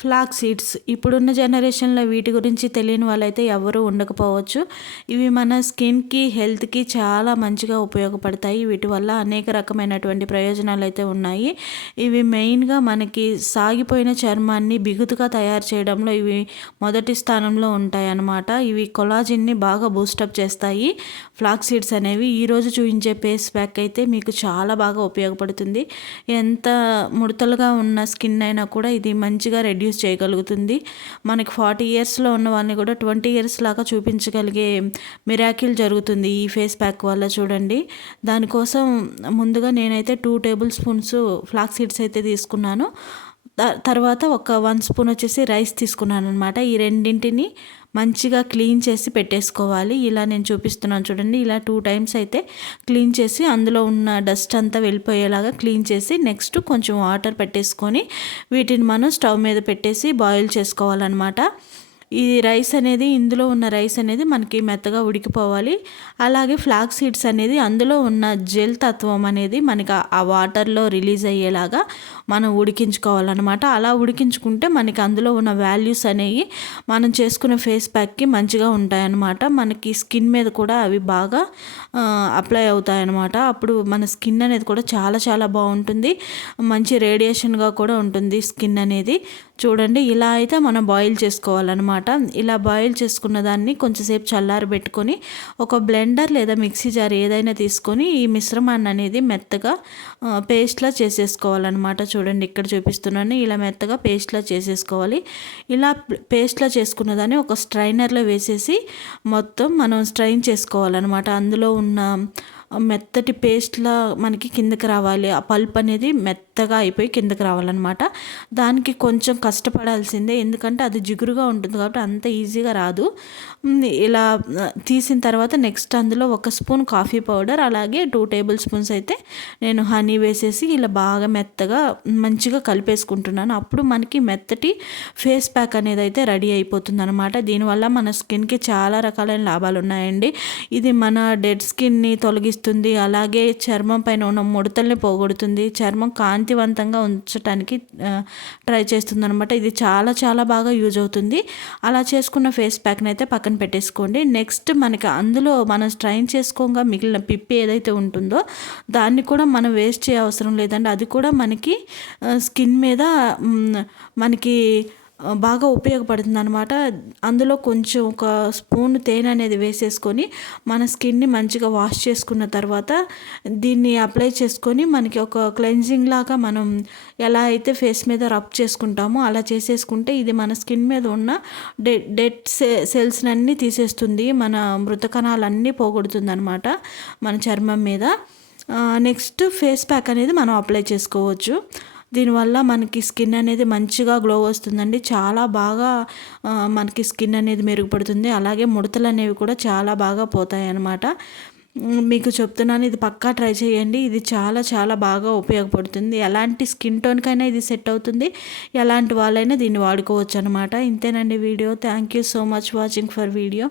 Flax seeds. ఇప్పుడున్న జనరేషన్లో వీటి గురించి తెలియని వాళ్ళైతే ఎవరూ ఉండకపోవచ్చు. ఇవి మన స్కిన్కి హెల్త్కి చాలా మంచిగా ఉపయోగపడతాయి. వీటి వల్ల అనేక రకమైనటువంటి ప్రయోజనాలు అయితే ఉన్నాయి. ఇవి మెయిన్గా మనకి సాగిపోయిన చర్మాన్ని బిగుతుగా తయారు చేయడంలో ఇవి మొదటి స్థానంలో ఉంటాయి అన్నమాట ఇవి కొలాజిన్ని బాగా బూస్టప్ చేస్తాయి. ఫ్లాక్ సీడ్స్ అనేవి ఈరోజు చూపించే ఫేస్ ప్యాక్ అయితే మీకు చాలా బాగా ఉపయోగపడుతుంది. ఎంత ముడతలుగా ఉన్న స్కిన్ అయినా కూడా ఇది మంచిగా రెడ్యూస్ చేయగలుగుతుంది. మనకి ఫార్టీ ఇయర్స్లో ఉన్న వాళ్ళని కూడా ట్వంటీ ఇయర్స్ లాగా చూపించగలిగే మిరాకిల్ జరుగుతుంది ఈ ఫేస్ ప్యాక్ వల్ల చూడండి. దానికోసం ముందుగా నేనైతే two tablespoons flax seeds అయితే తీసుకున్నాను. తర్వాత ఒక వన్ స్పూన్ వచ్చేసి రైస్ తీసుకున్నాను అనమాట ఈ రెండింటిని మంచిగా క్లీన్ చేసి పెట్టేసుకోవాలి. ఇలా నేను చూపిస్తున్నాను చూడండి. ఇలా టూ టైమ్స్ అయితే క్లీన్ చేసి అందులో ఉన్న డస్ట్ అంతా వెళ్ళిపోయేలాగా క్లీన్ చేసి నెక్స్ట్ కొంచెం వాటర్ పెట్టేసుకొని వీటిని మనం స్టవ్ మీద పెట్టేసి బాయిల్ చేసుకోవాలన్నమాట. ఈ రైస్ అనేది ఇందులో ఉన్న రైస్ అనేది మనకి మెత్తగా ఉడికిపోవాలి. అలాగే ఫ్లాక్ సీడ్స్ అనేది అందులో ఉన్న జెల్ తత్వం అనేది మనకి ఆ- ఆ వాటర్లో రిలీజ్ అయ్యేలాగా మనం ఉడికించుకోవాలన్నమాట. అలా ఉడికించుకుంటే మనకి అందులో ఉన్న వాల్యూస్ అనేవి మనం చేసుకునే ఫేస్ ప్యాక్కి మంచిగా ఉంటాయన్నమాట. మనకి స్కిన్ మీద కూడా అవి బాగా అప్లై అవుతాయన్నమాట. అప్పుడు మన స్కిన్ అనేది కూడా చాలా చాలా బాగుంటుంది. మంచి రేడియేషన్గా కూడా ఉంటుంది స్కిన్ అనేది. చూడండి ఇలా అయితే మనం బాయిల్ చేసుకోవాలన్నమాట. ఇలా బాయిల్ చేసుకున్న దాన్ని కొంచెంసేపు చల్లారి పెట్టుకొని ఒక బ్లెండర్ లేదా మిక్సీ జార్ ఏదైనా తీసుకొని ఈ మిశ్రమాన్ని అనేది మెత్తగా పేస్ట్లా చేసేసుకోవాలన్నమాట. చూడండి ఇక్కడ చూపిస్తున్నాను. ఇలా మెత్తగా పేస్ట్లా చేసేసుకోవాలి. ఇలా పేస్ట్లా చేసుకున్న దాన్ని ఒక స్ట్రైనర్లో వేసేసి మొత్తం మనం స్ట్రైన్ చేసుకోవాలన్నమాట. అందులో ఉన్న మెత్తటి పేస్ట్లా మనకి కిందకి రావాలి. ఆ పల్ప్ అనేది మెత్తగా అయిపోయి కిందకి రావాలన్నమాట. దానికి కొంచెం కష్టపడాల్సిందే. ఎందుకంటే అది జిగురుగా ఉంటుంది కాబట్టి అంత ఈజీగా రాదు. ఇలా తీసిన తర్వాత నెక్స్ట్ అందులో ఒక స్పూన్ కాఫీ పౌడర్ అలాగే టూ టేబుల్ స్పూన్స్ అయితే నేను హనీ వేసేసి ఇలా బాగా మెత్తగా మంచిగా కలిపేసుకుంటున్నాను. అప్పుడు మనకి మెత్తటి ఫేస్ ప్యాక్ అనేది అయితే రెడీ అయిపోతుంది అనమాట దీనివల్ల మన స్కిన్కి చాలా రకాలైన లాభాలు ఉన్నాయండి ఇది మన డెడ్ స్కిన్ని తొలగిస్తుంది అలాగే చర్మం పైన ఉన్న ముడతల్ని పోగొడుతుంది. చర్మం కాంతివంతంగా ఉంచడానికి ట్రై చేస్తుంది అనమాట ఇది చాలా చాలా బాగా యూజ్ అవుతుంది. అలా చేసుకున్న ఫేస్ ప్యాక్ని అయితే పక్కన పెట్టేసుకోండి. నెక్స్ట్ మనకి అందులో మనం స్ట్రైన్ చేసుకోగా మిగిలిన పిప్పి ఏదైతే ఉంటుందో దాన్ని కూడా మనం వేస్ట్ చేయ అవసరం లేదండి. అది కూడా మనకి స్కిన్ మీద మనకి బాగా ఉపయోగపడుతుంది అనమాట అందులో కొంచెం ఒక స్పూన్ తేనె అనేది వేసేసుకొని మన స్కిన్ని మంచిగా వాష్ చేసుకున్న తర్వాత దీన్ని అప్లై చేసుకొని మనకి ఒక క్లెన్జింగ్ లాగా మనం ఎలా అయితే ఫేస్ మీద రబ్ చేసుకుంటామో అలా చేసేసుకుంటే ఇది మన స్కిన్ మీద ఉన్న డెడ్ డెడ్ సె అన్నీ తీసేస్తుంది. మన మృత కణాలన్నీ పోగొడుతుంది అనమాట మన చర్మం మీద. నెక్స్ట్ ఫేస్ ప్యాక్ అనేది మనం అప్లై చేసుకోవచ్చు. దీనివల్ల మనకి స్కిన్ అనేది మంచిగా గ్లో వస్తుందండి. చాలా బాగా మనకి స్కిన్ అనేది మెరుగుపడుతుంది. అలాగే ముడతలు అనేవి కూడా చాలా బాగా పోతాయి అన్నమాట మీకు చెప్తున్నాను ఇది పక్కా ట్రై చేయండి. ఇది చాలా చాలా బాగా ఉపయోగపడుతుంది. ఎలాంటి స్కిన్ టోన్కైనా ఇది సెట్ అవుతుంది. ఎలాంటి వాళ్ళైనా దీన్ని వాడుకోవచ్చు అనమాట ఇంతేనండి video. Thank you so much watching for video.